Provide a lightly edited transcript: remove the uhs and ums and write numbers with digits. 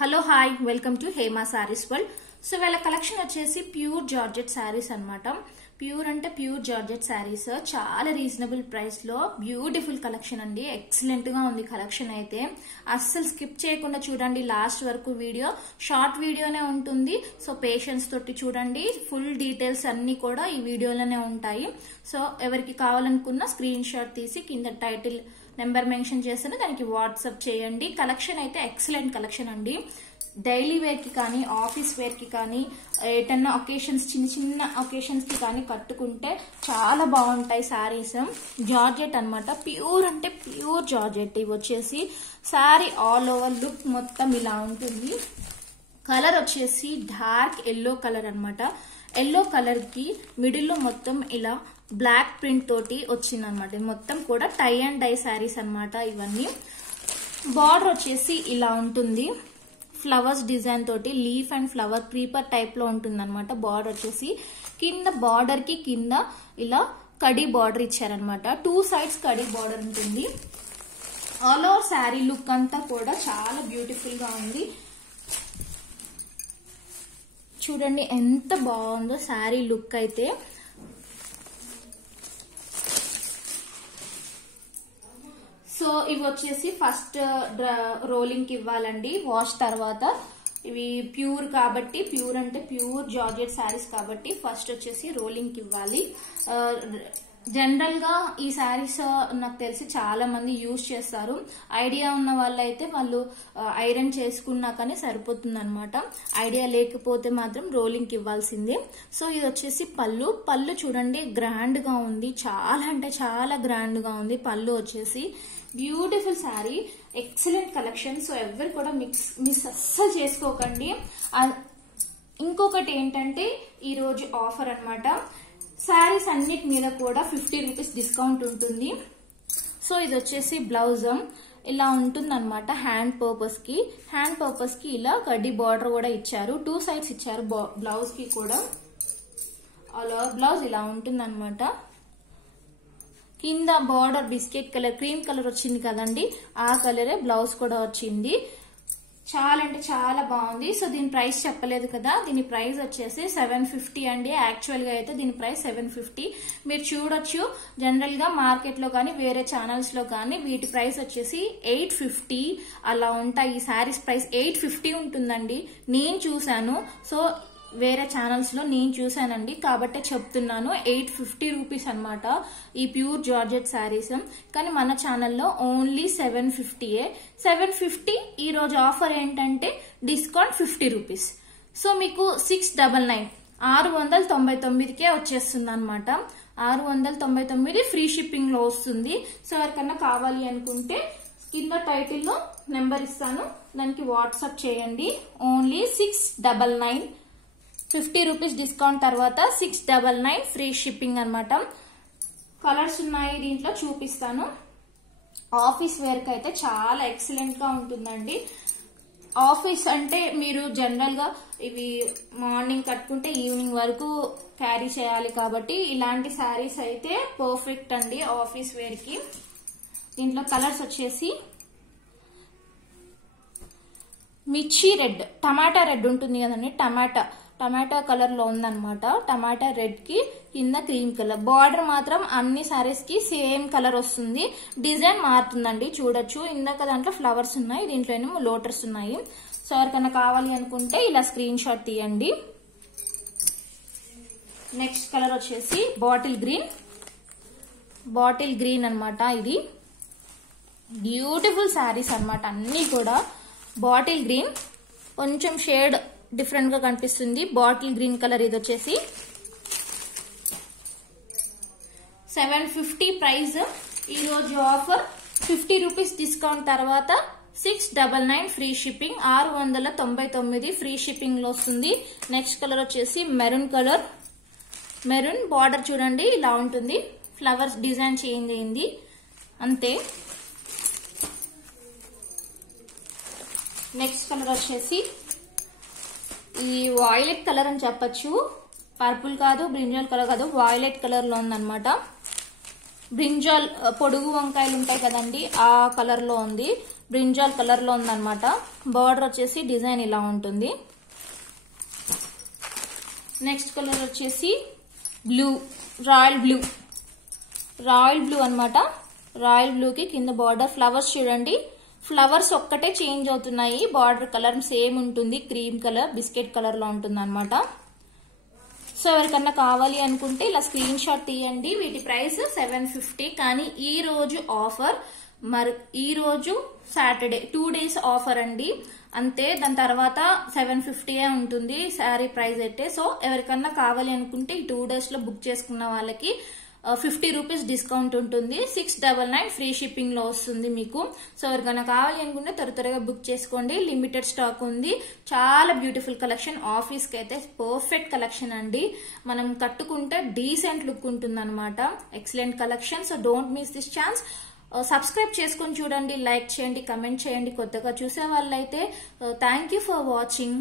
Hello hi welcome to Hema saris world. So వీళ్ళ collection వచ్చేసి pure georgette saris అన్నమాట. ప్యూర్ అంటే ప్యూర్ జార్జెట్ శారీస్, చాలా రీజనబుల్ ప్రైస్ లో బ్యూటిఫుల్ కలెక్షన్ అండి. ఎక్సలెంట్ గా ఉంది కలెక్షన్ అయితే. అస్సలు స్కిప్ చేయకుండా చూడండి లాస్ట్ వరకు. వీడియో షార్ట్ వీడియోనే ఉంటుంది, సో పేషెన్స్ తోటి చూడండి. ఫుల్ డీటెయిల్స్ అన్ని కూడా ఈ వీడియోలోనే ఉంటాయి. సో ఎవరికి కావాలనుకున్న స్క్రీన్ షాట్ తీసి కింద టైటిల్ నెంబర్ మెన్షన్ చేస్తే దానికి వాట్సాప్ చేయండి. కలెక్షన్ అయితే ఎక్సలెంట్ కలెక్షన్ అండి. డైలీ వేర్ కి కానీ ఆఫీస్ వేర్ కి కానీ ఏటన్నా ఒకేషన్స్ చిన్న చిన్న ఒకేషన్స్ కి కానీ కట్టుకుంటే చాలా బాగుంటాయి శారీస్. జార్జెట్ అన్నమాట, ప్యూర్ అంటే ప్యూర్ జార్జెట్. ఇవి వచ్చేసి శారీ ఆల్ ఓవర్ లుక్ మొత్తం ఇలా ఉంటుంది. కలర్ వచ్చేసి డార్క్ ఎల్లో కలర్ అన్నమాట. ఎల్లో కలర్ కి మిడిల్ లో మొత్తం ఇలా బ్లాక్ ప్రింట్ తోటి వచ్చింది అనమాట. మొత్తం కూడా టై అండ్ డై శారీస్ అన్నమాట ఇవన్నీ. బార్డర్ వచ్చేసి ఇలా ఉంటుంది, ఫ్లవర్స్ డిజైన్ తోటి leaf and flower creeper type లో ఉంటుంది అనమాట. బార్డర్ వచ్చేసి కింద బార్డర్ కి కింద ఇలా కడి బార్డర్ ఇచ్చారనమాట. 2 సైడ్స్ కడి బార్డర్ ఉంటుంది. ఆల్ ఓవర్ శారీ లుక్ అంతా కూడా చాలా బ్యూటిఫుల్ గా ఉంది. చూడండి ఎంత బాగుందో శారీ లుక్ అయితే. సో ఇవి వచ్చేసి ఫస్ట్ రోలింగ్ కి ఇవ్వాలండి, వాష్ తర్వాత. ఇవి ప్యూర్ కాబట్టి, ప్యూర్ అంటే ప్యూర్ జార్జెట్ శారీస్ కాబట్టి ఫస్ట్ వచ్చేసి రోలింగ్ కి ఇవ్వాలి. జనరల్ గా ఈ శారీస్ నాకు తెలిసి చాలా మంది యూజ్ చేస్తారు. ఐడియా ఉన్న వాళ్ళైతే వాళ్ళు ఐరన్ చేసుకున్నా కానీ సరిపోతుంది అనమాట. ఐడియా లేకపోతే మాత్రం రోలింగ్ కి ఇవ్వాల్సిందే. సో ఇది వచ్చేసి పళ్ళు. పళ్ళు చూడండి గ్రాండ్ గా ఉంది, చాలా అంటే చాలా గ్రాండ్ గా ఉంది. పళ్ళు వచ్చేసి beautiful sari, excellent collection. So ఎవరు కూడా మిస్ అస్సలు చేసుకోకండి. ఇంకొకటి ఏంటంటే ఈ రోజు ఆఫర్ అన్నమాట. శారీస్ అన్నిటి మీద కూడా 50 రూపీస్ డిస్కౌంట్ ఉంటుంది. సో ఇది వచ్చేసి బ్లౌజ్ ఇలా ఉంటుంది అనమాట. హ్యాండ్ పర్పస్ కి ఇలా కడ్డీ బార్డర్ కూడా ఇచ్చారు. 2 సైడ్స్ ఇచ్చారు బ్లౌజ్ కి కూడా. అలా బ్లౌజ్ ఇలా ఉంటుంది అనమాట. కింద border biscuit colour, cream colour వచ్చింది కదండి, ఆ కలరే బ్లౌజ్ కూడా వచ్చింది. చాలా అంటే చాలా బాగుంది. సో దీని ప్రైస్ చెప్పలేదు కదా, దీని ప్రైస్ వచ్చేసి 750 అండి. యాక్చువల్ గా అయితే దీని ప్రైస్ 750. మీరు చూడొచ్చు జనరల్ గా మార్కెట్ లో కానీ వేరే ఛానల్స్ లో కానీ వీటి ప్రైస్ వచ్చేసి 850 అలా ఉంటాయి. ఈ శారీస్ ప్రైస్ 850 ఉంటుందండి. నేను చూసాను, సో వేరే ఛానల్స్ లో నేను చూసానండి కాబట్టి చెప్తున్నాను. 850 రూపీస్ అనమాట ఈ ప్యూర్ జార్జెట్ శారీస్. కానీ మన ఛానల్లో ఓన్లీ 750. 750 ఈ రోజు ఆఫర్ ఏంటంటే డిస్కౌంట్ 50 రూపీస్. సో మీకు 699 699కే వచ్చేస్తుంది అనమాట. 699 ఫ్రీ షిప్పింగ్ లో వస్తుంది. సో ఎవరికన్నా కావాలి అనుకుంటే కింద టైటిల్ లో నెంబర్ ఇస్తాను, దానికి వాట్సాప్ చేయండి. ఓన్లీ 699, 50 రూపీస్ డిస్కౌంట్ తర్వాత 699 ఫ్రీ షిప్పింగ్ అనమాట. కలర్స్ ఉన్నాయి దీంట్లో, చూపిస్తాను. ఆఫీస్ వేర్ కి అయితే చాలా ఎక్సలెంట్ గా ఉంటుందండి. ఆఫీస్ అంటే మీరు జనరల్ గా ఇవి మార్నింగ్ కట్టుకుంటే ఈవినింగ్ వరకు క్యారీ చేయాలి కాబట్టి ఇలాంటి శారీస్ అయితే పర్ఫెక్ట్ అండి ఆఫీస్ వేర్ కి. దీంట్లో కలర్స్ వచ్చేసి మిర్చి రెడ్, టమాటా రెడ్ ఉంటుంది కదండి, టమాటా కలర్ లో ఉందన్నమాట. టమాటా రెడ్ కి కింద క్రీమ్ కలర్. బార్డర్ మాత్రం అన్ని సారీస్ కి సేమ్ కలర్ వస్తుంది. డిజైన్ మారుతుందండి, చూడొచ్చు. ఇందాక దాంట్లో ఫ్లవర్స్ ఉన్నాయి, దీంట్లో ఏమో లోటస్ ఉన్నాయి. సో ఎవరికైనా కావాలి అనుకుంటే ఇలా స్క్రీన్ షాట్ తీయండి. నెక్స్ట్ కలర్ వచ్చేసి బాటిల్ గ్రీన్ అన్నమాట. ఇది బ్యూటిఫుల్ శారీస్ అన్నమాట అన్ని కూడా. బాటిల్ గ్రీన్ కొంచెం షేడ్ డిఫరెంట్ గా కనిపిస్తుంది. Bottle green colour. ఇది వచ్చేసి 750 ప్రైస్. ఈ రోజు ఆఫర్ 50 రూపీస్ డిస్కౌంట్ తర్వాత 699 ఫ్రీ షిప్పింగ్. 699 ఫ్రీ షిప్పింగ్ లో వస్తుంది. నెక్స్ట్ కలర్ వచ్చేసి మెరూన్ కలర్. మెరూన్ బార్డర్ చూడండి ఇలా ఉంటుంది, ఫ్లవర్స్ డిజైన్ చేంజ్ అయింది అంతే. నెక్స్ట్ కలర్ వచ్చేసి ఈ వాయిలెట్ కలర్ అని చెప్పచ్చు. పర్పుల్ కాదు, బ్రింజాల్ కలర్ కాదు, వాయిలెట్ కలర్ లో ఉందన్నమాట. బ్రింజాల్ పొడుగు వంకాయలు ఉంటాయి కదండి, ఆ కలర్ లో ఉంది. బ్రింజాల్ కలర్ లో ఉందన్నమాట. బార్డర్ వచ్చేసి డిజైన్ ఇలా ఉంటుంది. నెక్స్ట్ కలర్ వచ్చేసి బ్లూ, రాయల్ బ్లూ అన్నమాట. రాయల్ బ్లూ కి కింద బార్డర్ ఫ్లవర్స్ చూడండి. ఫ్లవర్స్ ఒక్కటే చేంజ్ అవుతున్నాయి, బార్డర్ కలర్ సేమ్ ఉంటుంది. క్రీమ్ కలర్, బిస్కెట్ కలర్ లో ఉంటుంది అన్నమాట. సో ఎవరికన్నా కావాలి అనుకుంటే ఇలా స్క్రీన్ షాట్ తీయండి. వీటి ప్రైస్ 750. కానీ ఈ రోజు ఆఫర్, మరి ఈ రోజు సాటర్డే 2 days ఆఫర్ అండి అంతే. దాని తర్వాత 750 ఉంటుంది శారీ ప్రైస్ అయితే. సో ఎవరికన్నా కావాలి అనుకుంటే ఈ 2 days లో బుక్ చేసుకున్న వాళ్ళకి 50 రూపీస్ డిస్కౌంట్ ఉంటుంది. 699 ఫ్రీ షిప్పింగ్ లో వస్తుంది మీకు. సో ఎవరికైనా కావాలి అనుకుంటే త్వరగా బుక్ చేసుకోండి. లిమిటెడ్ స్టాక్ ఉంది. చాలా బ్యూటిఫుల్ కలెక్షన్. ఆఫీస్ కి అయితే పర్ఫెక్ట్ కలెక్షన్ అండి. మనం కట్టుకుంటే డీసెంట్ లుక్ ఉంటుంది అనమాట. Excellent collection. So don't miss this chance. Subscribe చేసుకొని చూడండి, లైక్ చేయండి, కమెంట్ చేయండి. కొత్తగా చూసే వాళ్ళైతే థ్యాంక్ యూ ఫర్ వాచింగ్.